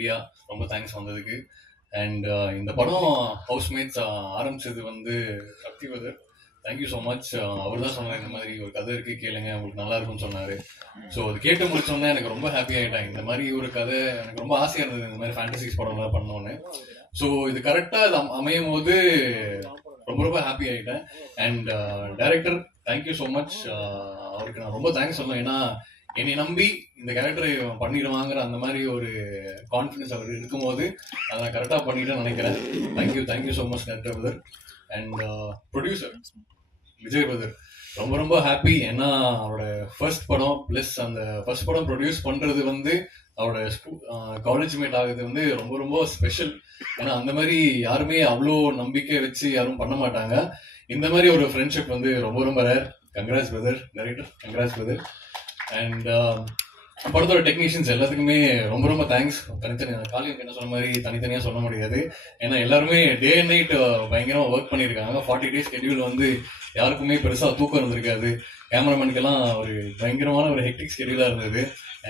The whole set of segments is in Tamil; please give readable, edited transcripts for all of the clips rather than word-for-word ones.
மீடியா ரொம்ப தேங்க்ஸ் வந்ததுக்கு. அண்ட் இந்த படம் ஹவுஸ்மேட்ஸ் ஆரம்பிச்சது வந்து சக்திவதர். Thank you so much. அவர் தான் சொன்னார் இந்த மாதிரி ஒரு கதை இருக்கு கேளுங்க உங்களுக்கு நல்லா இருக்கும்னு சொன்னாரு. ஸோ அது கேட்டு முடிச்சோன்னே எனக்கு ரொம்ப ஹாப்பி ஆகிட்டேன். இந்த மாதிரி ஒரு கதை எனக்கு ரொம்ப ஆசையாக இருந்தது, இந்த மாதிரி ஃபேண்டசிஸ் படம்லாம் பண்ணோன்னு. ஸோ இது கரெக்டாக இது அமையும் போது ரொம்ப ரொம்ப ஹாப்பி ஆகிட்டேன். And director thank you so much. அவருக்கு நான் ரொம்ப தேங்க்ஸ் சொல்லணும். ஏன்னா என்னை நம்பி இந்த கேரக்டரை பண்ணிடுவாங்கிற அந்த மாதிரி ஒரு கான்ஃபிடன்ஸ் அவர் இருக்கும்போது அதை நான் கரெக்டாக பண்ணிட்டேன்னு நினைக்கிறேன். Thank you so much director brother. And producer Vijay brother ரொம்ப ரொம்ப ஹாப்பி. ஏன்னா அவரோட ஃபர்ஸ்ட் படம் ப்ளஸ் அந்த ஃபர்ஸ்ட் படம் ப்ரொடியூஸ் பண்ணுறது வந்து அவரோட காலேஜ் மேட் ஆகுது வந்து ரொம்ப ரொம்ப ஸ்பெஷல். ஏன்னா அந்த மாதிரி யாருமே அவ்வளோ நம்பிக்கை வச்சு யாரும் பண்ண மாட்டாங்க. இந்த மாதிரி ஒரு ஃப்ரெண்ட்ஷிப் வந்து ரொம்ப ரொம்ப rare. Congrats brother director, congrats brother. And படத்தோட டெக்னீஷியன்ஸ் எல்லாத்துக்குமே ரொம்ப ரொம்ப தேங்க்ஸ். தனித்தனியாக காலையும் என்ன சொன்ன மாதிரி தனித்தனியாக சொல்ல முடியாது. ஏன்னா எல்லாருமே டே அண்ட் நைட் பயங்கரமாக ஒர்க் பண்ணியிருக்காங்க. 40 days ஸ்கெடியூல் வந்து யாருக்குமே பெருசாக தூக்கம் இருந்திருக்காது. கேமராமேனுக்கெல்லாம் ஒரு பயங்கரமான ஒரு ஹெக்டிக் ஸ்கெடியூலாக இருந்தது.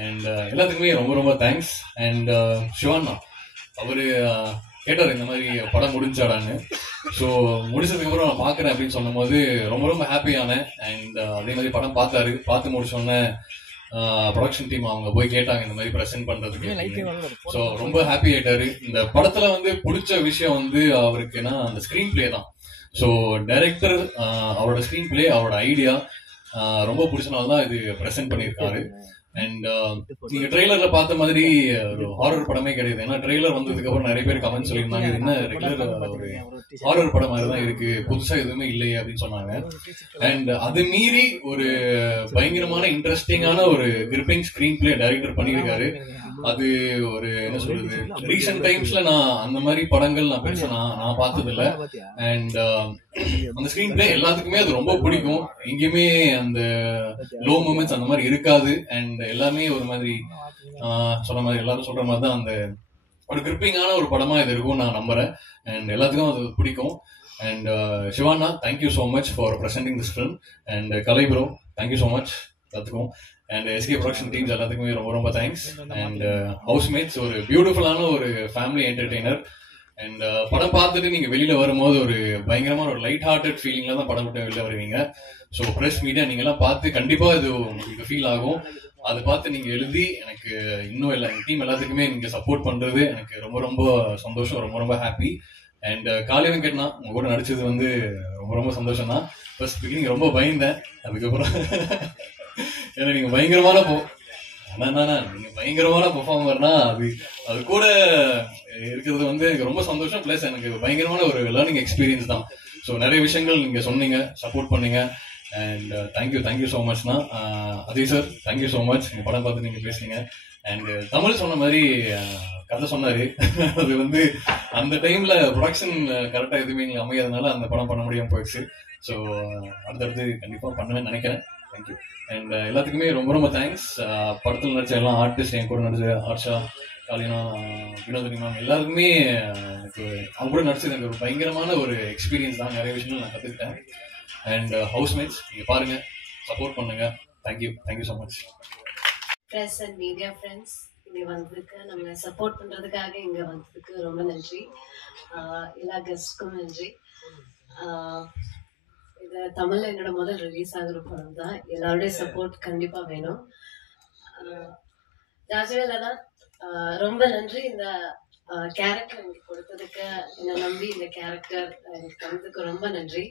அண்ட் எல்லாத்துக்குமே ரொம்ப ரொம்ப தேங்க்ஸ். அண்ட் சிவானா அவர் கேட்டார் இந்த மாதிரி படம் முடிஞ்சாடான்னு. ஸோ முடிச்சதுக்கப்புறம் நான் பார்க்குறேன் அப்படின்னு சொன்னும் போது ரொம்ப ரொம்ப ஹாப்பியானேன். அண்ட் அதே மாதிரி படம் பார்த்து முடிச்சோன்னே ப்ரொடக்ஷன் டீம் அவங்க போய் கேட்டாங்க இந்த மாதிரி ப்ரெசென்ட் பண்றதுக்கு. ஸோ ரொம்ப ஹாப்பி ஆயிட்டாரு. இந்த படத்துல வந்து பிடிச்ச விஷயம் வந்து அவருக்குன்னா அந்த ஸ்கிரீன் பிளே தான். ஸோ டைரக்டர் அவரோட ஸ்கிரீன் பிளே அவரோட ஐடியா ரொம்ப பிடிச்சனால தான் இது ப்ரெசென்ட் பண்ணியிருக்காரு. அண்ட் நீங்க ட்ரெய்லர்ல பார்த்த மாதிரி ஒரு ஹாரர் படமே கிடையாது. ஏன்னா ட்ரெய்லர் வந்ததுக்கு அப்புறம் நிறைய பேர் கமெண்ட் சொல்லியிருந்தாங்க இது என்ன ரெகுலர் ஒரு ஹாரர் படம் மாதிரி தான் இருக்கு, புதுசா எதுவுமே இல்லையே அப்படின்னு சொன்னாங்க. அண்ட் அது மீறி ஒரு பயங்கரமான இன்ட்ரெஸ்டிங்கான ஒரு கிரிப்பிங் ஸ்கிரீன் பிளே டைரக்டர் பண்ணியிருக்காரு. அது ஒரு என்ன சொல்றது, ரீசெண்ட் டைம்ஸ்ல நான் அந்த மாதிரி படங்கள் நான் பெருசா நான் பார்த்தது இல்லை. அண்ட் அந்த ஸ்கிரீன் பிளே எல்லாத்துக்குமே அது ரொம்ப பிடிக்கும். எங்கேயுமே அந்த லோ மூமெண்ட்ஸ் அந்த மாதிரி இருக்காது. அண்ட் எல்லாமே ஒரு மாதிரி சொன்ன மாதிரி எல்லாரும் சொல்ற மாதிரி தான் அந்த ஒரு கிரிப்பிங்கான ஒரு படமா இது இருக்கும் நான் நம்புறேன். அண்ட் எல்லாத்துக்கும் அது பிடிக்கும். அண்ட் சிவானா thank you so much for presenting this film. And Kalai bro thank you so much எல்லாத்துக்கும். அண்ட் எஸ்கே ப்ரொடக்ஷன் டீம்ஸ் எல்லாத்துக்குமே ரொம்ப ரொம்ப தேங்க்ஸ். அண்ட் ஹவுஸ்மேட்ஸ் ஒரு பியூட்டிஃபுல்லான ஒரு ஃபேமிலி என்டர்டெய்னர். அண்ட் படம் பார்த்துட்டு நீங்க வெளியில வரும்போது ஒரு பயங்கரமான ஒரு லைட் ஹார்ட்டட் ஃபீலிங்ல தான் படம் விட்டு வெளில வருவீங்க. ஸோ ப்ரெஸ் மீடியா நீங்க எல்லாம் பார்த்து கண்டிப்பா இது உங்களுக்கு ஃபீல் ஆகும். அதை பார்த்து நீங்க எழுதி எனக்கு இன்னும் இல்லை எங்க டீம் எல்லாத்துக்குமே நீங்க சப்போர்ட் பண்றது எனக்கு ரொம்ப ரொம்ப சந்தோஷம், ரொம்ப ரொம்ப ஹாப்பி. அண்ட் காளி வெங்கட்னா உங்க கூட நடிச்சது வந்து ரொம்ப ரொம்ப சந்தோஷம் தான். ஃபர்ஸ்ட் பிகினிங் ரொம்ப பயந்தேன். அதுக்கப்புறம் ஏன்னா நீங்க பயங்கரமான நீங்க பயங்கரமான பெர்ஃபார்மர்னா அது கூட இருக்கிறது வந்து எனக்கு ரொம்ப சந்தோஷம். பிளஸ் எனக்கு பயங்கரமான ஒரு லேர்னிங் எக்ஸ்பீரியன்ஸ் தான். ஸோ நிறைய விஷயங்கள் நீங்க சொன்னீங்க, சப்போர்ட் பண்ணீங்க. அண்ட் தேங்க்யூ ஸோ மச்னா. அதே சார் தேங்க்யூ ஸோ மச். நீங்க படம் பார்த்து நீங்க பேசுனீங்க. அண்ட் தமிழ் சொன்ன மாதிரி கதை சொன்னாரு. அது வந்து அந்த டைம்ல ப்ரொடக்ஷன் கரெக்டா எதுவுமே எங்களுக்கு அமையாதனால அந்த படம் பண்ண முடியாம போயிடுச்சு. ஸோ அடுத்தடுத்து கண்டிப்பா பண்ணுவேன்னு நினைக்கிறேன். தேங்க்யூ. அண்ட் எல்லாத்துக்குமே ரொம்ப ரொம்ப தேங்க்ஸ். படத்தில் நடிச்ச எல்லாம் ஆர்டிஸ்ட், என் கூட நடிச்ச ஆர்ஷா, காலினா, வினோதினி மேம் எல்லாருக்குமே எனக்கு அவங்க கூட நடிச்சது எனக்கு ஒரு பயங்கரமான ஒரு எக்ஸ்பீரியன்ஸ் தான். நிறைய விஷயங்கள் நான் கற்றுக்கிட்டேன். அண்ட் ஹவுஸ்மேட்ஸ் நீங்க பாருங்க, சப்போர்ட் பண்ணுங்க. Thank you so much. Press and media friends இங்கே வந்ததுக்கு, நம்ம சப்போர்ட் பண்ணுறதுக்காக இங்கே வந்ததுக்கு ரொம்ப நன்றி. எல்லா கெஸ்ட்க்கும் நன்றி. இது தமிழில் என்னோட முதல் ரிலீஸ் ஆகிற படம் தான். எல்லாருடைய சப்போர்ட் கண்டிப்பாக வேணும். ராஜவேலனா ரொம்ப நன்றி. இந்த கேரக்டர் எனக்கு கொடுத்ததுக்கு, என்னை நம்பி இந்த கேரக்டர் எனக்கு தந்ததுக்கு ரொம்ப நன்றி.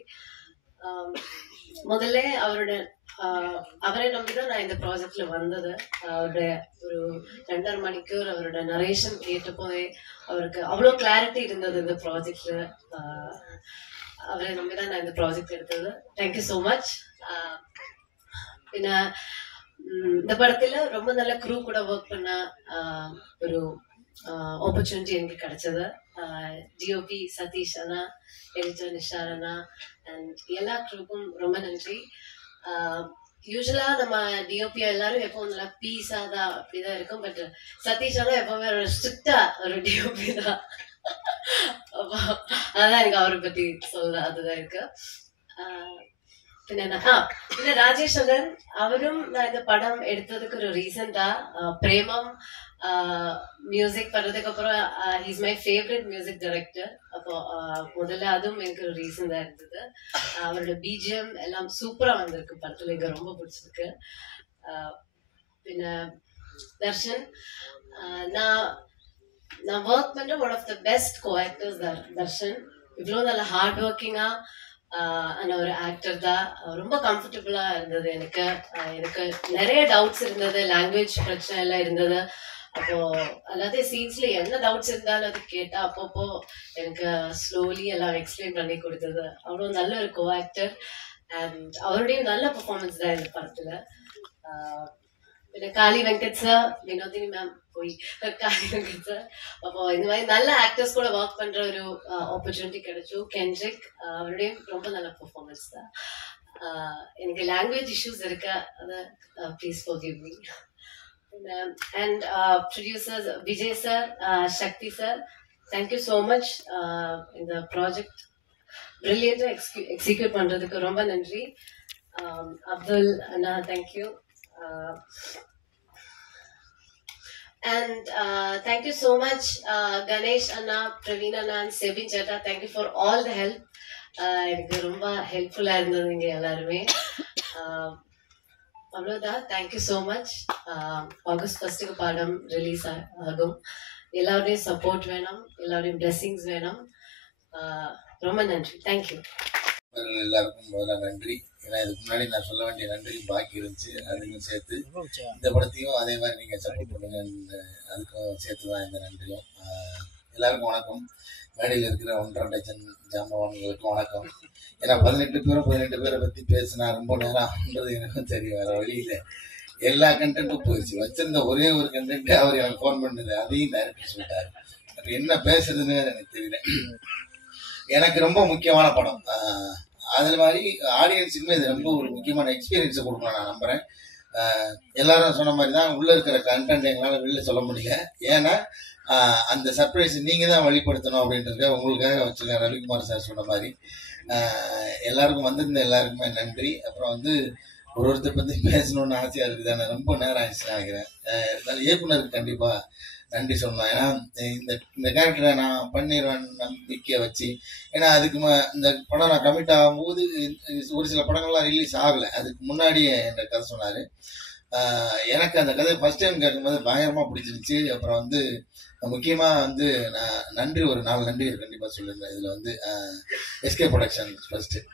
முதல்ல அவரை நம்பிதான் நான் இந்த ப்ராஜெக்ட்ல வந்தது. அவருடைய ஒரு 2.5 மணிக்கூர் அவரோட நரேஷன் கேட்டப்போவே அவருக்கு அவ்வளோ கிளாரிட்டி இருந்தது இந்த ப்ராஜெக்ட்ல. அவரை நம்பிதான் நான் இந்த ப்ராஜெக்ட் எடுத்தது. Thank you so much. பின்ன இந்த படத்துல ரொம்ப நல்ல க்ரூ கூட ஒர்க் பண்ண ஒரு ஆப்பர்ச்சுனிட்டி எனக்கு கிடைச்சது. டிஓபி சதீஷ் அண்ணா, எடிட்டர் நிஷார் அண்ணா அண்ட் எல்லா க்ரூக்கும் ரொம்ப நன்றி. யூஸ்வலா நம்ம டிஓபி எல்லாரும் எப்பவும் நல்லா பீஸா தான் அப்படிதான் இருக்கும். பட் சதீஷ் அண்ணா எப்பவுமே ஒரு ஸ்ட்ரிக்டா ஒரு டிஓபி தான். அதான் எனக்கு அவரை பத்தி சொல்ல அதுதான் இருக்கு. പിന്നെ രാജേഷ് ചന്ദ്രൻ അവരും இந்த படம் எடுத்ததுக்கு ஒரு ரீசன் தான். பிரேமம் மியூசிக் பண்ணதுக்கு அப்புறம் he's my favourite music director. அப்போ முதல்ல அதுவும் எனக்கு ஒரு ரீசன் தான் இருந்தது. அவரோட பிஜிஎம் எல்லாம் சூப்பரா வந்திருக்கு படத்துல, எனக்கு ரொம்ப பிடிச்சிருக்கு. பின்ன தர்ஷன், நான் ஒர்க் பண்ற one of the best co actors Darshan. இவ்வளோ நல்ல ஹார்ட் ஒர்க்கிங்கா ஒரு ஆக்டர் தான். ரொம்ப கம்ஃபர்டபுளா இருந்தது எனக்கு. எனக்கு நிறைய டவுட்ஸ் இருந்தது, லாங்குவேஜ் பிரச்சனை எல்லாம் இருந்தது. அப்போ அல்லாத சீன்ஸ்ல என்ன டவுட்ஸ் இருந்தாலும் அது கேட்டா அப்பப்போ எனக்கு ஸ்லோலி எல்லாம் எக்ஸ்பிளைன் பண்ணி கொடுத்தது. அவ்வளோ நல்ல ஒரு கோ ஆக்டர். அண்ட் அவருடைய நல்ல பெர்ஃபார்மன்ஸ் தான் இந்த படத்துல. പിന്നെ കാളി വെങ്കட் சார், வினோதினி மேம் போய் காளி வெங்கட் சார். அப்போ இந்த மாதிரி நல்ல ஆக்டர்ஸ் கூட ஒர்க் பண்ற ஒரு ஆப்பர்ச்சுனிட்டி கிடைச்சு. கென்ட்ரிக், அவருடைய ரொம்ப நல்ல பெர்ஃபார்மன்ஸ் தான். எனக்கு லாங்குவேஜ் இஷ்யூஸ் இருக்கு, அதை please forgive me. And producers Vijay sir, Sakthi sir, thank you so much. இந்த ப்ராஜெக்ட் பிரில்லியண்டா எக்ஸிக்யூட் பண்றதுக்கு ரொம்ப நன்றி. அப்துல் அண்ணா, thank you. And thank you so much, Ganesh Anna, Praveen Anna and Sebin Chetta. Thank you for all the help. எனக்கு ரொம்ப ஹெல்ப்ஃபுல்லா இருந்தது நீங்க எல்லாருமே. அவ்வளோதான். Thank you so much. ஆகஸ்ட் 1 படம் ரிலீஸ் ஆகும். எல்லாருடையும் சப்போர்ட் வேணும், எல்லாருடையும் பிளெஸிங்ஸ் வேணும். ரொம்ப நன்றி. தேங்க்யூ. எல்லாருக்கும் முதல்ல நன்றி. ஏன்னா இதுக்கு முன்னாடி நான் சொல்ல வேண்டிய நன்றி பாக்கி இருந்துச்சு, அதையும் சேர்த்து இந்த படத்தையும் அதே மாதிரி நீங்கள் சப்போர்ட் பண்ணுங்க, அதுக்கும் சேர்த்து தான் இந்த நன்றியும். எல்லாருக்கும் வணக்கம். மேடையில் இருக்கிற 1.5 டஜன் ஜாம்பவான்களுக்கும் வணக்கம். ஏன்னா 18 பேரை பற்றி பேசினா ரொம்ப நேரம் ஆகுன்றது எனக்கும் தெரியும். வேற வழியில் எல்லா கண்டென்ட்டும் போயிடுச்சு. வச்சிருந்த ஒரே ஒரு கண்டென்ட் அவர் எனக்கு ஃபோன் பண்ணது, அதையும் டைரக்டர் சொல்லிட்டாரு. அப்போ என்ன பேசுறதுன்னு எனக்கு தெரியல. எனக்கு ரொம்ப முக்கியமான படம். அது மாதிரி ஆடியன்ஸுக்குமே இது ரொம்ப ஒரு முக்கியமான எக்ஸ்பீரியன்ஸை கொடுக்கலாம் நான் நம்புறேன். எல்லாரும் சொன்ன மாதிரி தான் உள்ள இருக்கிற கண்டென்ட் எங்களால் வெளியில் சொல்ல முடியல. ஏன்னா அந்த சர்ப்ரைஸ் நீங்கள் தான் வெளிப்படுத்தணும் அப்படின்றத உங்களுக்காக வச்சுருக்கேன். ரவிக்குமார் சார் சொன்ன மாதிரி எல்லாருக்கும் வந்திருந்த எல்லாருக்குமே நன்றி. அப்புறம் வந்து ஒருத்தர் பற்றி பேசணும்னு ஆசையாக இருக்குது, ஆனால் ரொம்ப நேரம் ஆயிடுச்சு நினைக்கிறேன். இருந்தாலும் இயக்குனருக்கு கண்டிப்பாக நன்றி சொல்லணும். ஏன்னா இந்த கேரக்டரை நான் பண்ணிடுவேன் நம்பிக்கையை வச்சு. ஏன்னா அதுக்கு இந்த படம் நான் கமிட் ஆகும்போது ஒரு சில படங்கள்லாம் ரிலீஸ் ஆகலை. அதுக்கு முன்னாடியே என்ற கதை சொன்னார். எனக்கு அந்த கதை ஃபர்ஸ்ட் டைம் கேட்கும்போது பயங்கரமாக பிடிச்சிருச்சு. அப்புறம் வந்து முக்கியமாக வந்து நான் நன்றி, ஒரு 4 நன்றி கண்டிப்பாக சொல்லியிருந்தேன். இதில் வந்து எஸ்கே ப்ரொடக்ஷன் ஃபர்ஸ்ட்டு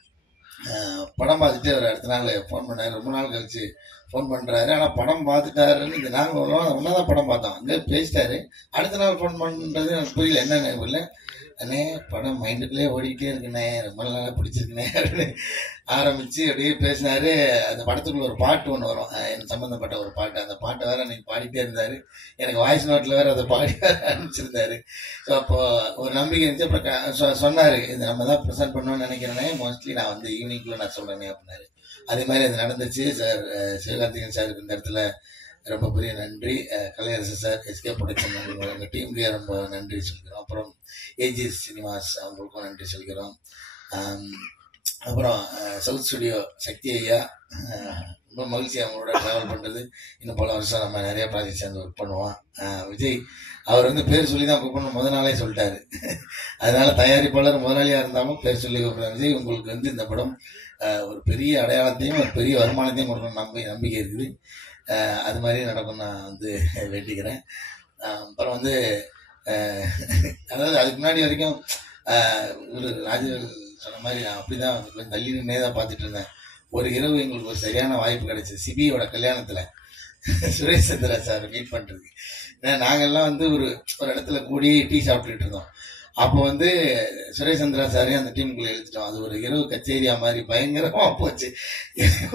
படம் பார்த்துட்டு அவர் அடுத்த நாள் ஃபோன் பண்ணார். ரொம்ப நாள் கழிச்சு ஃபோன் பண்ணுறாரு. ஆனால் படம் பார்த்துட்டாருன்னு இது நாங்கள் ஒன்றாதான் படம் பார்த்தோம், அங்கே பேசிட்டாரு. அடுத்த நாள் ஃபோன் பண்ணுறது எனக்கு புரியல, என்னென்ன புரியல. அண்ணே படம் மைண்டுக்குள்ளே ஓடிக்கிட்டே இருக்குண்ணே, ரொம்ப நல்லா பிடிச்சிருக்குண்ணே அப்படின்னு ஆரம்பித்து அப்படியே பேசினாரு. அந்த படத்துக்குள்ள ஒரு பாட்டு ஒன்று வரும், எனக்கு சம்மந்தப்பட்ட ஒரு பாட்டு. அந்த பாட்டை வேற அன்னைக்கு பாடிட்டே இருந்தார். எனக்கு வாய்ஸ் நோட்டில் வேற அதை பாடி வேற அனுப்பிச்சிருந்தாரு. ஸோ அப்போ ஒரு நம்பிக்கை இருந்துச்சு. அப்புறம் சொன்னார், இது நம்ம தான் ப்ரெசென்ட் பண்ணணும்னு நினைக்கிறேனே, மோஸ்ட்லி நான் வந்து ஈவினிங்குள்ளே நான் சொல்கிறேனே அப்படின்னாரு. அதே மாதிரி அது நடந்துச்சு. சார் சிவகார்த்திகேயன் சாருக்கு இந்த இடத்துல ரொம்ப பெரிய நன்றி. கலையரசு சார், எஸ்கே ப்ரொடக்ஷன், எங்கள் டீம்லேயே ரொம்ப நன்றி சொல்கிறோம். அப்புறம் ஏஜிஎஸ் சினிமாஸ் அவங்களுக்கும் நன்றி சொல்கிறோம். அப்புறம் சவுத் ஸ்டுடியோ சக்தி ஐயா, ரொம்ப மகிழ்ச்சி அவங்களோட ட்ராவல் பண்ணுறது. இன்னும் பல வருஷம் நம்ம நிறைய ப்ராஜெக்ட் சேர்ந்து ஒர்க் பண்ணுவோம். விஜய் அவர் வந்து பேர் சொல்லி தான் கூப்பிடணும் முதல் நாளே சொல்லிட்டாரு. அதனால தயாரிப்பாளர் முதலாளியாக இருந்தாலும் பேர் சொல்லி கூப்பிடுறாங்க. விஜய் உங்களுக்கு வந்து இந்த படம் ஒரு பெரிய அடையாளத்தையும் ஒரு பெரிய வருமானத்தையும் கொடுக்கணும் நம்பிக்கை இருக்குது. அது மாதிரி நடக்கும் நான் வந்து வேண்டிக்கிறேன். அப்புறம் வந்து அதாவது அதுக்கு முன்னாடி வரைக்கும் ஒரு ராஜவேல் சொன்ன மாதிரி நான் அப்படிதான் கொஞ்சம் தள்ளி நின்னே தான் பார்த்துட்டு இருந்தேன். ஒரு இரவு எங்களுக்கு ஒரு சரியான வாய்ப்பு கிடைச்சது, சிபியோட கல்யாணத்தில் சுரேஷ் சந்திரா சார் மீட் பண்ணுறது. ஏன்னா நாங்கள்லாம் வந்து ஒரு இடத்துல கூடி டீ சாப்பிட்டுட்டு இருந்தோம். அப்போ வந்து சுரேஷ் சந்திரா சாரையும் அந்த டீமுக்குள்ளே எழுதிட்டோம். அது ஒரு இரவு கச்சேரியா மாதிரி பயங்கரமாக போச்சு.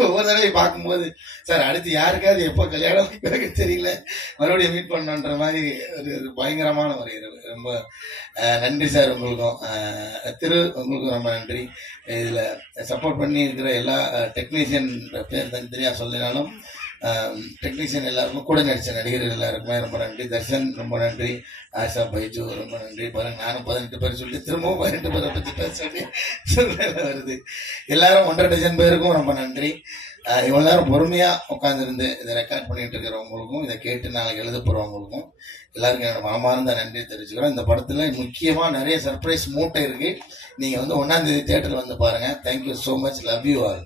ஒவ்வொரு தடவை பார்க்கும்போது சார் அடுத்து யாருக்காவது எப்போ கல்யாணம் தெரியல, மறுபடியும் மீட் பண்ணன்ற மாதிரி ஒரு பயங்கரமான ஒரு இரவு. ரொம்ப நன்றி சார் உங்களுக்கும். உங்களுக்கும் ரொம்ப நன்றி. இதில் சப்போர்ட் பண்ணி இருக்கிற எல்லா டெக்னீஷியன் பேர் தனித்தனியாக சொல்லினாலும் டெக்னீஷியன் எல்லாருக்கும், கூட நடித்த நடிகர்கள் எல்லாருக்குமே ரொம்ப நன்றி. தர்ஷன் ரொம்ப நன்றி. ஆஷா, பைஜு ரொம்ப நன்றி. பாருங்க, நானும் 18 பேர் சொல்லி திரும்பவும் 18 பேரை பற்றி பேச வேண்டிய சூழ்நிலை வருது. எல்லாரும் 1.5 டஜன் பேருக்கும் ரொம்ப நன்றி. இவ்வளோ நேரம் பொறுமையாக உட்காந்துருந்து இதை ரெக்கார்ட் பண்ணிட்டு இருக்கிறவங்களுக்கும், இதை கேட்டு நாளைக்கு எழுத போகிறவங்களுக்கும் எல்லாருக்கும் என்னோட மனமார்ந்த நன்றி தெரிவிச்சுக்கிறோம். இந்த படத்தில் முக்கியமாக நிறைய சர்ப்ரைஸ் மூட்டை இருக்கு. நீங்கள் வந்து 1ஆம் தேதி தியேட்டரில் வந்து பாருங்கள். Thank you so much. Love you all.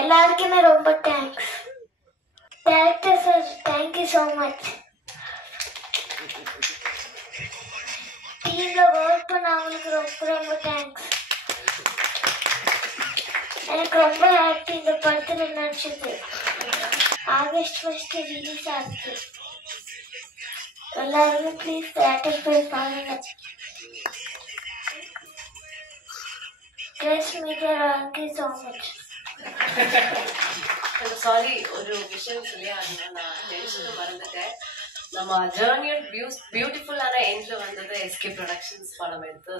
எல்லாருக்குமே ரொம்ப thanks. Director sir, thank you so much. டீம்ல ஒர்க் பண்ண அவங்களுக்கு ரொம்ப ரொம்ப தேங்க்ஸ். எனக்கு ரொம்ப ஹாப்பி இந்த படத்தில் நடிச்சது. ஆகஸ்ட் 1 ரிலீஸ் ஆகுது. எல்லாருமே ப்ளீஸ் தியேட்டர் போய் பாருங்க. Press media, thank you so much. Sorry, ஒரு விஷயம் சொல்லி நான் டென்ஷன் மறந்துட்டேன். நம்ம ஜேர்னியல் பியூட்டிஃபுல்லான எண்ட்ல வந்தது எஸ்கே ப்ரொடக்ஷன்ஸ் படம் எடுத்து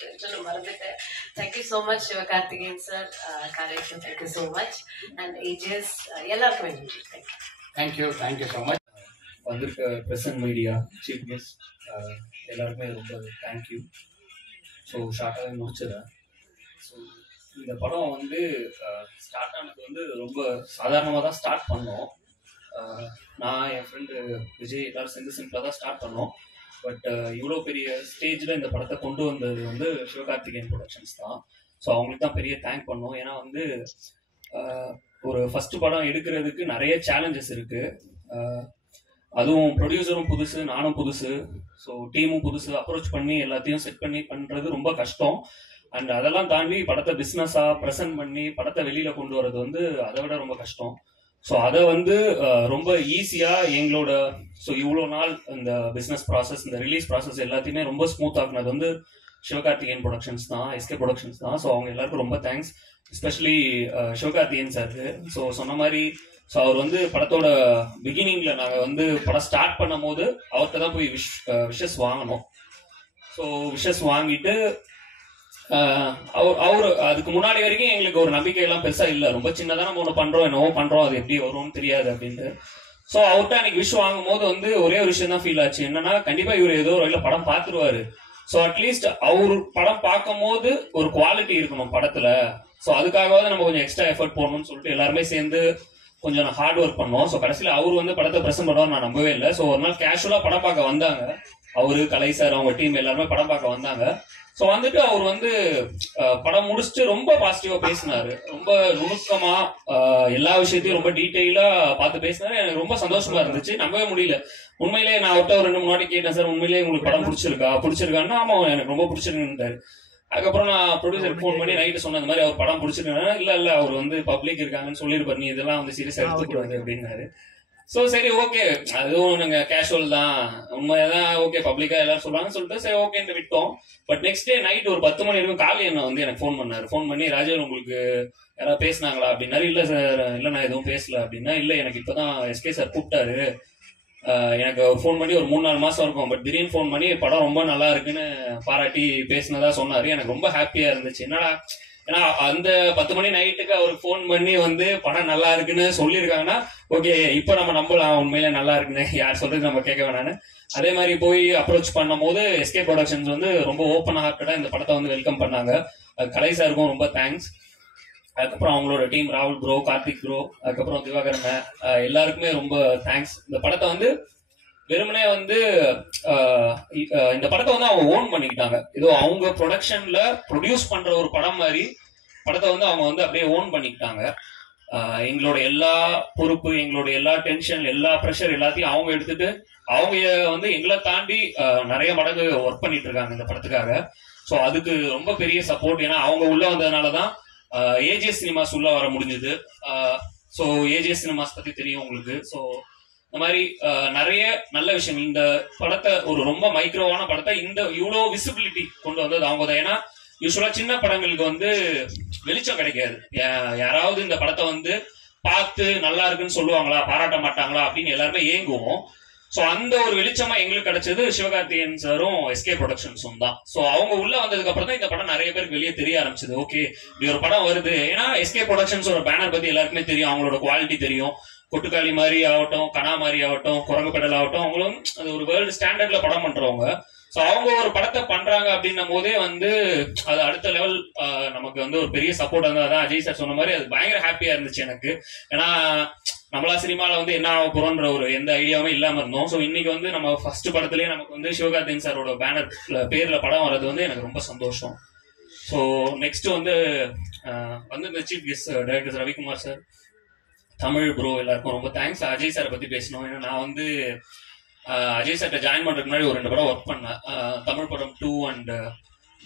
டென்ஷன் மறந்துட்டேன். Thank you so much Sivakarthikeyan sir, Ganesh, thank you so much. And ஏஜஸ் எல்லாருக்குமே நன்றி. Thank you so much. வந்திருக்க பிரசன்ட் மீடியா, சீஃப் கெஸ்ட் எல்லாருக்குமே ரொம்ப தேங்க்யூ. ஸோ ஷார்ட்டாகவே முடிச்சிடறேன். ஸோ இந்த படம் வந்து ஸ்டார்ட் ஆனது வந்து ரொம்ப சாதாரணமாக தான் ஸ்டார்ட் பண்ணோம். நான் என் ஃப்ரெண்டு விஜய் எல்லாரும் சேர்ந்து சிம்பிளாக தான் ஸ்டார்ட் பண்ணோம். பட் இவ்வளோ பெரிய ஸ்டேஜில் இந்த படத்தை கொண்டு வந்தது வந்து சிவகார்த்திகேயன் ப்ரொடக்ஷன்ஸ் தான். ஸோ அவங்களுக்கு தான் பெரிய தேங்க் பண்ணோம். ஏன்னா வந்து ஒரு ஃபஸ்ட்டு படம் எடுக்கிறதுக்கு நிறைய சேலஞ்சஸ் இருக்குது. அதுவும் ப்ரொடியூசரும் புதுசு, நானும் புதுசு, ஸோ டீமும் புதுசு. அப்ரோச் பண்ணி எல்லாத்தையும் செட் பண்ணி பண்ணுறது ரொம்ப கஷ்டம். அண்ட் அதெல்லாம் தாண்டி படத்தை பிஸ்னஸாக ப்ரெசென்ட் பண்ணி படத்தை வெளியில் கொண்டு வரது வந்து அதை விட ரொம்ப கஷ்டம். ஸோ அதை வந்து ரொம்ப ஈஸியாக எங்களோட இவ்வளோ நாள் இந்த பிஸ்னஸ் ப்ராசஸ், இந்த ரிலீஸ் ப்ராசஸ் எல்லாத்தையுமே ரொம்ப ஸ்மூத் ஆக்குனது வந்து சிவகார்த்திகேயன் ப்ரொடக்ஷன்ஸ் தான், எஸ்கே ப்ரொடக்ஷன்ஸ் தான். ஸோ அவங்க எல்லாருக்கும் ரொம்ப thanks. Especially Sivakarthikeyan sir. So சொன்ன மாதிரி அவர் வந்து படத்தோட பிகினிங்கில் நாங்கள் வந்து படம் ஸ்டார்ட் பண்ணும் போது அவர்கிட்ட தான் போய் விஷஸ் வாங்கணும். ஸோ விஷஸ் வாங்கிட்டு அவரு அதுக்கு முன்னாடி வரைக்கும் எங்களுக்கு ஒரு நம்பிக்கை எல்லாம் பெருசா இல்லை. ரொம்ப சின்னதாக நம்ம ஒன்று பண்றோம், என்னவோ பண்றோம், அது எப்படி வரும்னு தெரியாது அப்படின்ட்டு. ஸோ அவர்கிட்ட அன்னைக்கு விஷ் வாங்கும் போது வந்து ஒரே ஒரு விஷயம் தான் ஃபீல் ஆச்சு. என்னன்னா, கண்டிப்பா இவர் ஏதோ ஒரு வகையில் படம் பார்த்துருவாரு. ஸோ அட்லீஸ்ட் அவர் படம் பார்க்கும் போது ஒரு குவாலிட்டி இருக்கணும் படத்துல. ஸோ அதுக்காகவாவது நம்ம கொஞ்சம் எக்ஸ்ட்ரா எஃபர்ட் போடணும்னு சொல்லிட்டு எல்லாருமே சேர்ந்து கொஞ்சம் ஹார்ட் ஒர்க் பண்ணோம். ஸோ கடைசியில் அவர் வந்து படத்தை ப்ரெசென்ட் பண்ணுவார் நான் நம்பவே இல்லை. ஸோ ஒரு நாள் கேஷுவலா படம் பார்க்க வந்தாங்க. அவரு, கலை சார், அவங்க டீம் எல்லாருமே படம் பார்க்க வந்தாங்க. ஸோ வந்துட்டு அவர் வந்து படம் முடிச்சுட்டு ரொம்ப பாசிட்டிவா பேசினாரு. ரொம்ப நுணுக்கமா எல்லா விஷயத்தையும் ரொம்ப டீட்டெயிலா பார்த்து பேசினாரு. எனக்கு ரொம்ப சந்தோஷமா இருந்துச்சு. நம்பவே முடியல. உண்மையிலேயே நான் அவர்கிட்ட ஒரு 2 முன்னாடி கேட்டேன், சார் உண்மையிலேயே உங்களுக்கு படம் பிடிச்சிருக்கான்னு. ஆமா, எனக்கு ரொம்ப பிடிச்சிருக்குன்றாரு. அதுக்கப்புறம் நான் ப்ரொடியூசருக்கு ஃபோன் பண்ணி நைட்டு சொன்ன மாதிரி அவர் படம் பிடிச்சிருக்காங்க. இல்ல அவர் வந்து பப்ளிக் இருக்காங்கன்னு சொல்லியிருப்பாரு, நீ இதெல்லாம் வந்து சீரியஸா எடுத்துக்கூடாது அப்படின்னாரு. ஸோ சரி, ஓகே, அதுவும் நாங்க கேஷுவல் தான், உண்மையதான், ஓகே பப்ளிக்கா எல்லாரும் சொல்லுவாங்கன்னு சொல்லிட்டு சரி ஓகேன்னு விட்டோம். பட் நெக்ஸ்ட் டே நைட் ஒரு 10 மணி இருக்கும் காலி என்ன வந்து எனக்கு ஃபோன் பண்ணாரு. ஃபோன் பண்ணி, ராஜேவ் உங்களுக்கு யாராவது பேசினாங்களா அப்படின்னாரு. இல்லை சார், இல்லை நான் எதுவும் பேசல அப்படின்னா. இல்லை, எனக்கு இப்போதான் எஸ்கே சார் கூப்பிட்டாரு, எனக்கு ஃபோன் பண்ணி ஒரு 3-4 மாசம் இருக்கும். பட் திடீர்னு ஃபோன் பண்ணி படம் ரொம்ப நல்லா இருக்குன்னு பாராட்டி பேசினதா சொன்னாரு. எனக்கு ரொம்ப ஹாப்பியா இருந்துச்சு. என்னடா, ஏன்னா அந்த 10 மணி நைட்டுக்கு அவருக்கு ஃபோன் பண்ணி வந்து படம் நல்லா இருக்குன்னு சொல்லியிருக்காங்கன்னா ஓகே, இப்போ நம்ம நம்பலாம் உண்மையிலே நல்லா இருக்குன்னு, யார் சொல்றது நம்ம கேட்க வேணான்னு. அதே மாதிரி போய் அப்ரோச் பண்ணும் போது எஸ்கே ப்ரொடக்ஷன்ஸ் வந்து ரொம்ப ஓப்பன் ஹார்ட்டடா இந்த படத்தை வந்து வெல்கம் பண்ணாங்க. கலை சாருக்கும் ரொம்ப தேங்க்ஸ். அதுக்கப்புறம் அவங்களோட டீம், ராகுல் ப்ரோ, கார்த்திக் ப்ரோ, அதுக்கப்புறம் திவாகரன், எல்லாருக்குமே ரொம்ப தேங்க்ஸ். இந்த படத்தை வந்து வெறுமனே வந்து இந்த படத்தை வந்து அவங்க ஓன் பண்ணிக்கிட்டாங்க. ஏதோ அவங்க ப்ரொடக்ஷன்ல ப்ரொடியூஸ் பண்ற ஒரு படம் மாதிரி படத்தை வந்து அவங்க வந்து அப்படியே ஓன் பண்ணிக்கிட்டாங்க. எங்களோட எல்லா பொறுப்பு, எங்களோட எல்லா டென்ஷன், எல்லா ப்ரெஷர் எல்லாத்தையும் அவங்க எடுத்துட்டு அவங்க வந்து எங்களை தாண்டி நிறைய மடங்கு ஒர்க் பண்ணிட்டு இருக்காங்க இந்த படத்துக்காக. ஸோ அதுக்கு ரொம்ப பெரிய சப்போர்ட். ஏன்னா அவங்க உள்ள வந்ததுனாலதான் ஏஜிஎஸ் சினிமாஸ் உள்ள வர முடிஞ்சது. ஸோ ஏஜிஎஸ் சினிமாஸ் பத்தி தெரியும் உங்களுக்கு. ஸோ இந்த மாதிரி நிறைய நல்ல விஷயம். இந்த படத்தை ஒரு ரொம்ப மைக்ரோவான படத்தை இந்த இவ்வளோ விசிபிலிட்டி கொண்டு வந்தது அவங்க தான். ஏன்னா யூஸ்வலா சின்ன படங்களுக்கு வந்து வெளிச்சம் கிடைக்காது. யாராவது இந்த படத்தை வந்து பார்த்து நல்லா இருக்குன்னு சொல்லுவாங்களா, பாராட்ட மாட்டாங்களா அப்படின்னு எல்லாருமே ஏங்குவோம். ஸோ அந்த ஒரு வெளிச்சமா எங்களுக்கு கிடைச்சது சிவகார்த்திகேயன் சாரும் எஸ்கே ப்ரொடக்ஷன்ஸும் தான். ஸோ அவங்க உள்ள வந்ததுக்கு அப்புறம் தான் இந்த படம் நிறைய பேருக்கு வெளியே தெரிய ஆரம்பிச்சது. ஓகே, இப்படி ஒரு படம் வருது. ஏன்னா எஸ்கே ப்ரொடக்ஷன்ஸ் ஒரு பேனர் பத்தி எல்லாருக்குமே தெரியும், அவங்களோட குவாலிட்டி தெரியும். கொட்டுக்காளி மாதிரி ஆகட்டும், கனா மாதிரி ஆகட்டும், குரங்கு பெடல் ஆகட்டும், அவங்களும் அது ஒரு வேர்ல்டு ஸ்டாண்டர்ட்ல படம் பண்றவங்க. ஸோ அவங்க ஒரு படத்தை பண்றாங்க அப்படின்னும் போதே வந்து அது அடுத்த லெவல் நமக்கு வந்து ஒரு பெரிய சப்போர்ட் வந்து அதான் அஜய் சார் சொன்ன மாதிரி அது பயங்கர ஹாப்பியா இருந்துச்சு எனக்கு. ஏன்னா நம்மளா சினிமாவில் வந்து என்ன ஆக போறோன்ற ஒரு எந்த ஐடியாவுமே இல்லாம இருந்தோம். ஸோ இன்னைக்கு வந்து நம்ம ஃபர்ஸ்ட் படத்துலேயே நமக்கு வந்து சிவகார்த்திகேயன் சாரோட பேனர் பேர்ல படம் வர்றது வந்து எனக்கு ரொம்ப சந்தோஷம். ஸோ நெக்ஸ்ட் வந்து இந்த chief guest director Ravikumar sir, Tamil bro எல்லாருக்கும் ரொம்ப தேங்க்ஸ். அஜய் சாரை பத்தி பேசணும். ஏன்னா நான் வந்து அஜய் சார்ட்ட ஜாயின் பண்றதுக்கு முன்னாடி ஒரு 2 படம் ஒர்க் பண்ணேன். தமிழ் படம் 2 அண்ட்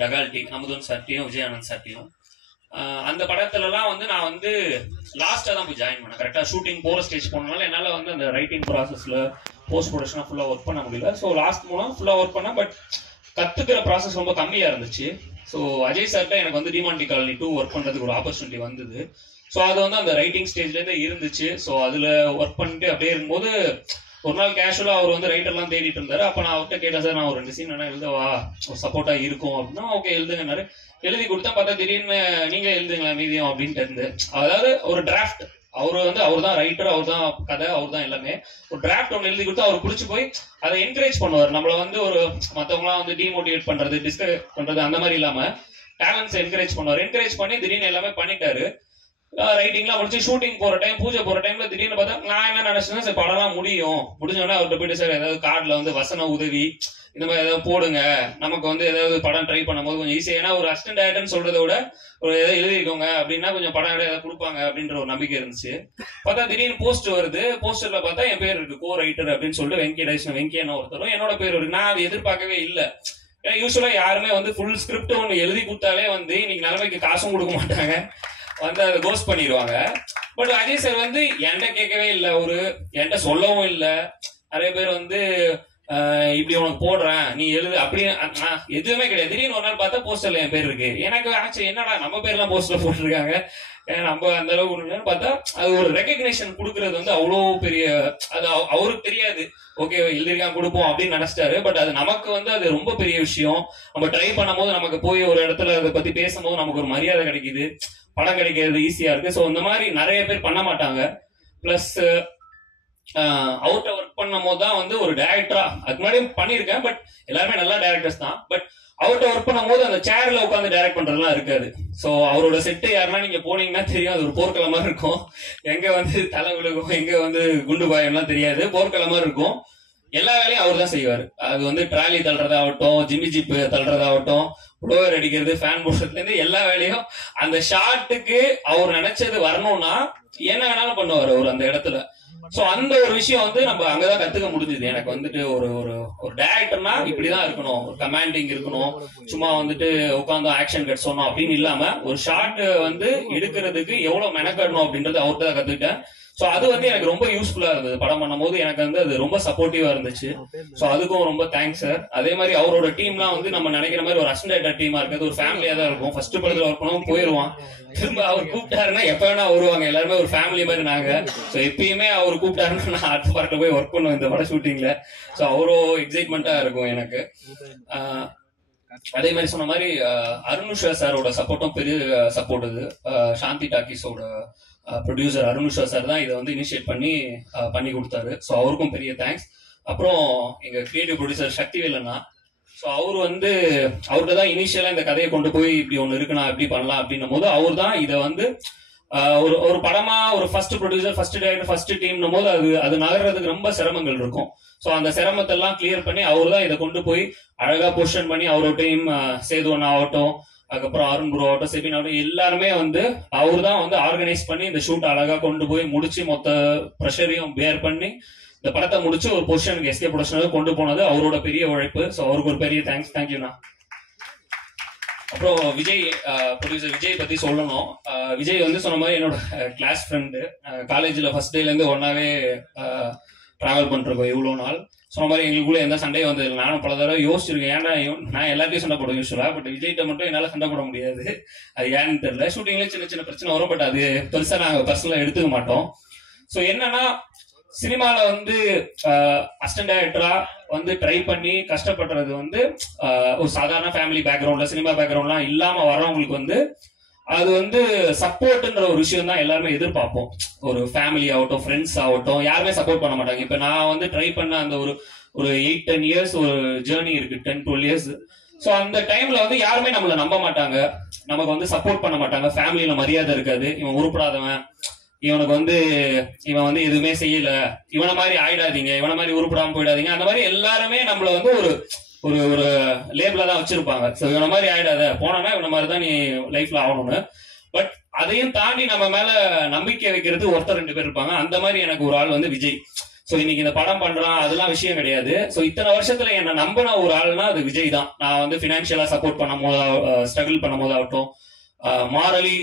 டகால்டி, அமுதன் சார்ட்டையும் விஜயானந்த் சார்ட்டையும். அந்த படத்துலலாம் வந்து நான் வந்து லாஸ்ட்டாக தான் போய் ஜாயின் பண்ணேன். கரெக்டாக ஷூட்டிங் போகிற ஸ்டேஜ் போனனால என்னால் வந்து அந்த ரைட்டிங் ப்ராசஸில் போஸ்ட் ப்ரொடக்ஷனாக ஃபுல்லாக ஒர்க் பண்ண முடியல. ஸோ லாஸ்ட் மூலம் ஃபுல்லாக ஒர்க் பண்ணேன். பட் கற்றுக்கிற ப்ராசஸ் ரொம்ப கம்மியாக இருந்துச்சு. ஸோ அஜய் சார்ட்ட எனக்கு வந்து டிமாண்டி காலனி 2 ஒர்க் பண்ணுறதுக்கு ஒரு ஆப்பர்ச்சுனிட்டி வந்தது. ஸோ அது வந்து அந்த ரைட்டிங் ஸ்டேஜ்லேருந்தே இருந்துச்சு. ஸோ அதில் ஒர்க் பண்ணிட்டு அப்படியே இருக்கும்போது ஒரு நாள் கேஷுவலாக அவர் வந்து ரைட்டர்லாம் தேடிட்டு இருந்தாரு. அப்போ நான் அவர்கிட்ட கேட்டேன், சார் நான் ஒரு 2 சீன் வேணா எழுதவா, ஒரு சப்போர்ட்டாக இருக்கும் அப்படின்னா. ஓகே எழுதுங்கன்னாரு. எழுதி கொடுத்தா பார்த்தா திடீர்னு நீங்களே எழுதுங்களா மீதியம் அப்படின்ட்டு இருந்து. அதாவது ஒரு டிராஃப்ட், அவர் தான் ரைட்டர், அவர் தான் கதை, அவர் தான் எல்லாமே. ஒரு டிராஃப்ட் ஒன்று எழுதி கொடுத்தா அவர் பிடிச்சி போய் அதை என்கரேஜ் பண்ணுவார். நம்மள வந்து ஒரு மற்றவங்களாம் வந்து டிமோட்டிவேட் பண்றது, டிஸ்கரேஜ் பண்றது அந்த மாதிரி இல்லாம டேலண்ட்ஸ் என்கரேஜ் பண்ணுவார். என்கரேஜ் பண்ணி திடீர்னு எல்லாமே பண்ணிட்டாரு. ரைட்டிங்லாம் முடிச்சு ஷூட்டிங் போற டைம், பூஜை போற டைம்ல திடீர்னு பார்த்தா நான் என்ன நினைச்சேன்னா சரி படம்லாம் முடிஞ்சோடனே அவர்கிட்ட போயிட்டு சார் ஏதாவது கார்டுல வந்து வசன உதவி இந்த மாதிரி ஏதாவது போடுங்க, நமக்கு வந்து ஏதாவது படம் ட்ரை பண்ணும்போது கொஞ்சம் ஈஸியா. ஏன்னா ஒரு அசிஸ்டன்ட் டைரக்டர்னு சொல்றதை விட ஒரு ஏதாவது எழுதிக்கோங்க அப்படின்னா கொஞ்சம் படம் ஏதாவது கொடுப்பாங்க அப்படின்ற ஒரு நம்பிக்கை இருந்துச்சு. பார்த்தா திடீர்னு போஸ்ட் வருது. போஸ்டர்ல பார்த்தா என் பேர் இருக்கு, கோ ரைட்டர் அப்படின்னு சொல்லிட்டு வெங்கியன்னு ஒருத்தரும் என்னோட பேர் இருக்கு. நான் அதை எதிர்பார்க்கவே இல்லை. ஏன்னா யூஸ்வலா யாருமே வந்து ஃபுல் ஸ்கிரிப்ட் ஒன்று எழுதி கொடுத்தாலே வந்து இன்னைக்கு நிலைமைக்கு காசும் கொடுக்க மாட்டாங்க, வந்து அதை கோஸ்ட் பண்ணிடுவாங்க. பட் அஜய் சார் வந்து என்கிட்ட கேட்கவே இல்லை, என்கிட்ட சொல்லவும் இல்லை. நிறைய பேர் வந்து இப்படி உனக்கு போடுறேன் நீ எழுது அப்படின்னு எதுவுமே கிடையாது. திடீர்னு ஒரு நாள் பார்த்தா போஸ்டர்ல என் பேர் இருக்கு. எனக்கு ஆச்சு என்னடா நம்ம பேர்லாம் போஸ்டர்ல போட்டிருக்காங்க, நம்ம அந்த அளவுக்கு பார்த்தா அது ஒரு ரெகக்னேஷன் கொடுக்கறது வந்து அவ்வளோ பெரிய, அது அவருக்கு தெரியாது. ஓகே எழுதிருக்கான் கொடுப்போம் அப்படின்னு நினைச்சிட்டாரு. பட் அது நமக்கு வந்து அது ரொம்ப பெரிய விஷயம். நம்ம ட்ரை பண்ணும் போது நமக்கு போய் ஒரு இடத்துல அதை பத்தி பேசும்போது நமக்கு ஒரு மரியாதை கிடைக்குது, படம் கிடைக்கிறது ஈஸியா இருக்கு. ஸோ இந்த மாதிரி நிறைய பேர் பண்ண மாட்டாங்க. பிளஸ் அவுட்ட ஒர்க் பண்ணும் போது தான் வந்து ஒரு டைரக்டரா, அதுக்கு முன்னாடியும் பண்ணியிருக்கேன், பட் எல்லாருமே நல்ல டைரக்டர்ஸ் தான். பட் அவர்கிட்ட ஒர்க் பண்ணும் போது அந்த சேர்ல உட்காந்து டைரக்ட் பண்றதுலாம் இருக்காது. ஸோ அவரோட செட்டு யாருன்னா நீங்க போனீங்கன்னா தெரியும், அது ஒரு போர்க்களமா இருக்கும். எங்க வந்து தலை விழுகும், எங்க வந்து குண்டு பாயம்லாம் தெரியாது, போர்க்களமா இருக்கும். எல்லா வேலையும் அவர் தான் செய்வார். அது வந்து ட்ராலி தள்ளுறதாகட்டும், ஜிம்மி ஜிப் தள்ளுறதாகட்டும், புலோவர் அடிக்கிறது, ஃபேன் போடுறதுல இருந்து எல்லா வேலையும் அந்த ஷாட்டுக்கு அவர் நினைச்சது வரணும்னா என்ன வேணாலும் பண்ணுவார் அவர் அந்த இடத்துல. சோ அந்த ஒரு விஷயம் வந்து நம்ம அங்கதான் கத்துக்க முடிஞ்சது. எனக்கு வந்துட்டு ஒரு ஒரு டைரக்டர்னா இப்படிதான் இருக்கணும், ஒரு கமாண்டிங் இருக்கணும், சும்மா வந்துட்டு உட்காந்து ஆக்ஷன் கட் சொன்னோம் அப்படின்னு இல்லாம ஒரு ஷாட் வந்து எடுக்கிறதுக்கு எவ்வளவு மெனக்கடணும் அப்படின்றது அவர்கிட்ட தான் கத்துக்கிட்டேன். சோ அது வந்து எனக்கு ரொம்ப யூஸ்ஃபுல்லா இருந்தது. படம் பண்ணும் போது எனக்கு வந்து அது ரொம்ப சப்போர்ட்டிவா இருந்துச்சு. சோ அதுக்கும் ரொம்ப தேங்க்ஸ் சார். அதே மாதிரி அவரோட டீம்லாம் வந்து நம்ம நினைக்கிற மாதிரி ஒரு அசிஸ்டன்ட் டீமா இருக்காது, ஒரு ஃபேமிலியா தான் இருக்கும். ஃபர்ஸ்ட் படத்துல ஒர்க் பண்ணவும் போயிருவான், திரும்ப அவர் கூப்பிட்டாருன்னா எப்ப வேணா வருவாங்க. எல்லாருமே ஒரு ஃபேமிலி மாதிரி நாங்க. சோ எப்பயுமே அவர் கூப்பிட்டாருன்னா நான் அடுத்த பார்க்க போய் ஒர்க் பண்ணுவேன் இந்த பட ஷூட்டிங்ல. சோ அவ்வளோ எக்ஸைட்மெண்டா இருக்கும் எனக்கு. அதே மாதிரி சொன்ன மாதிரி அருணுஷா சாரோட சப்போர்ட்டும் பெரிய சப்போர்ட். இது சாந்தி டாக்கிஸோட ப்ரொடியூசர் அருணுஷா சார் தான் இதை வந்து இனிஷியேட் பண்ணி கொடுத்தாரு. ஸோ அவருக்கும் பெரிய தேங்க்ஸ். அப்புறம் எங்க கிரியேட்டிவ் ப்ரொடியூசர் சக்திவேலண்ணா, ஸோ அவர் வந்து அவர்கிட்ட தான் இனிஷியலா இந்த கதையை கொண்டு போய் இப்படி ஒன்று இருக்குண்ணா இப்படி பண்ணலாம் அப்படின்னும் போது அவர் தான் இதை வந்து ஒரு படமா ஒரு first producer, first director, first டீம்னும் போது அது நகர்றதுக்கு ரொம்ப சிரமங்கள் இருக்கும். ஸோ அந்த சிரமத்தை எல்லாம் கிளியர் பண்ணி அவர் தான் இதை கொண்டு போய் அழகா பொசிஷன் பண்ணி அவரோட டீம் சேதுவன் ஆகட்டும், அதுக்கப்புறம் அருண் குரு ஆகட்டும், செபின் ஆகட்டும், எல்லாருமே வந்து அவர் தான் வந்து ஆர்கனைஸ் பண்ணி இந்த ஷூட் அழகா கொண்டு போய் முடிச்சு மொத்த ப்ரெஷரையும் பேர் பண்ணி இந்த படத்தை முடிச்சு ஒரு பொசிஷனுக்கு எஸ்கே ப்ரொடக்ஷனுக்கு கொண்டு போனது அவரோட பெரிய உழைப்பு. ஸோ அவருக்கு ஒரு பெரிய தேங்க்ஸ். தேங்க்யூண்ணா. அப்புறம் விஜய், ப்ரொடியூசர் விஜய் பத்தி சொல்லணும். விஜய் வந்து சொன்ன மாதிரி என்னோட கிளாஸ் ஃப்ரெண்டு. காலேஜ்ல ஃபர்ஸ்ட் டேல இருந்து ஒன்னாவே டிராவல் பண்ணிருக்கோம் இவ்வளோ நாள். சொன்ன மாதிரி எங்களுக்குள்ள எந்த சண்டையும் வந்து நானும் பல தடவை யோசிச்சிருக்கேன், ஏன்னா நான் எல்லாத்தையும் சண்டை போடுவேன் யூஸ்வலா, பட் விஜய்கிட்ட மட்டும் என்னால சண்டை போட முடியாது. அது ஏன்னு தெரியல. ஷூட்டிங்ல சின்ன சின்ன பிரச்சனை வரும், பட் அது பெருசா நாங்க பர்சனலா எடுத்துக்க மாட்டோம். ஸோ என்னன்னா சினிமால வந்து அசிஸ்டன்ட் டைரக்டரா வந்து ட்ரை பண்ணி கஷ்டப்படுறது வந்து ஒரு சாதாரண ஃபேமிலி பேக்ரவுண்ட்ல சினிமா பேக்ரவுண்ட்லாம் இல்லாம வர்றவங்களுக்கு வந்து அது வந்து சப்போர்ட்ன்ற ஒரு விஷயம் தான் எல்லாருமே எதிர்பார்ப்போம். ஒரு ஃபேமிலி ஆகட்டும், ஃப்ரெண்ட்ஸ் ஆகட்டும், யாருமே சப்போர்ட் பண்ண மாட்டாங்க. இப்ப நான் வந்து ட்ரை பண்ண அந்த ஒரு 8-10 இயர்ஸ் ஒரு ஜேர்னி இருக்கு, 10-12 இயர்ஸ். ஸோ அந்த டைம்ல வந்து யாருமே நம்மளை நம்ப மாட்டாங்க, நமக்கு வந்து சப்போர்ட் பண்ண மாட்டாங்க. ஃபேமிலியில மரியாதை இருக்காது, இவன் உருப்படாதவன், இவனுக்கு வந்து இவன் வந்து எதுவுமே செய்யல, இவனை மாதிரி ஆயிடாதீங்க, இவனை மாதிரி உருப்படாம போயிடாதீங்க, அந்த மாதிரி எல்லாருமே நம்மள வந்து ஒரு ஒரு ஒரு லேபிளா தான் வச்சிருப்பாங்க. ஸோ இவனை மாதிரி ஆயிடாத, போனா இவனை மாதிரி தான் நீ லைஃப்ல ஆகணும்னு. பட் அதையும் தாண்டி நம்ம மேல நம்பிக்கை வைக்கிறது ஒருத்தர் 2 பேர் இருப்பாங்க. அந்த மாதிரி எனக்கு ஒரு ஆள் வந்து விஜய். ஸோ இன்னைக்கு இந்த படம் பண்றான் அதெல்லாம் விஷயம் கிடையாது. ஸோ இத்தனை வருஷத்துல என்ன நம்பின ஒரு ஆள்னா அது விஜய் தான். நான் வந்து பினான்சியலா சப்போர்ட் பண்ணும் போது, ஸ்ட்ரகிள் பண்ணும் போதாகட்டும், மாரலி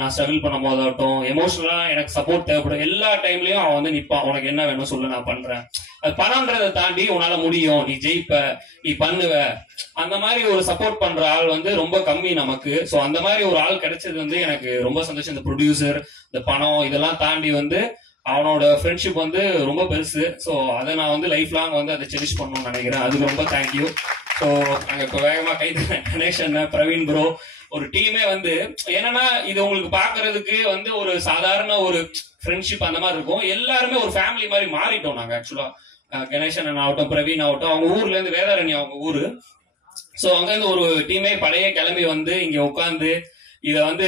நான் ஸ்ட்ரகிள் பண்ணும் போதாகட்டும், எமோஷனலா எனக்கு சப்போர்ட் தேவைப்படும், எல்லா டைம்லயும் அவன் வந்து நிப்பான். உனக்கு என்ன வேணும் சொல்லு, நான் பண்றேன். அது பணம்ன்றதை தாண்டி உன்னால முடியும், நீ ஜெயிப்ப, நீ பண்ணுவ, அந்த மாதிரி ஒரு சப்போர்ட் பண்ற ஆள் வந்து ரொம்ப கம்மி நமக்கு. ஸோ அந்த மாதிரி ஒரு ஆள் கிடைச்சது வந்து எனக்கு ரொம்ப சந்தோஷம். இந்த ப்ரொடியூசர், இந்த பணம், இதெல்லாம் தாண்டி வந்து அவனோட ஃப்ரெண்ட்ஷிப் வந்து ரொம்ப பெருசு. ஸோ அதை நான் வந்து லைஃப் லாங் வந்து அதை செரிஷ் பண்ணணும்னு நினைக்கிறேன். அதுக்கு ரொம்ப தேங்க்யூ. ஸோ நாங்கள் இப்போ வேகமாக கனெக்ஷன் பிரவீன் ப்ரோ ஒரு டீமே வந்து என்னன்னா, இது உங்களுக்கு பாக்குறதுக்கு வந்து ஒரு சாதாரண ஒரு ஃப்ரெண்ட்ஷிப் அந்த மாதிரி இருக்கும். எல்லாருமே ஒரு ஃபேமிலி மாதிரி மாறிட்டோம் நாங்க. ஆக்சுவலா கணேசன் ஆகட்டும், பிரவீன் ஆகட்டும், அவங்க ஊர்ல இருந்து வேதாரண்யம் அவங்க ஊரு. ஸோ அங்கிருந்து ஒரு டீமே பழைய கிளம்பி வந்து இங்க உட்காந்து இதை வந்து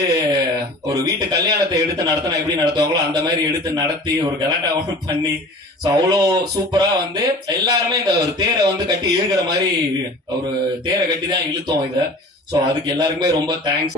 ஒரு வீட்டு கல்யாணத்தை எடுத்து நடத்தினா எப்படி நடத்துவாங்களோ அந்த மாதிரி எடுத்து நடத்தி ஒரு கலாட்டா பண்ணி, ஸோ அவ்வளோ சூப்பரா வந்து எல்லாருமே இந்த ஒரு தேரை வந்து கட்டி இழுக்கிற மாதிரி ஒரு தேரை கட்டி தான் இழுத்தோம் இதை. ஸோ அதுக்கு எல்லாருக்குமே ரொம்ப தேங்க்ஸ்.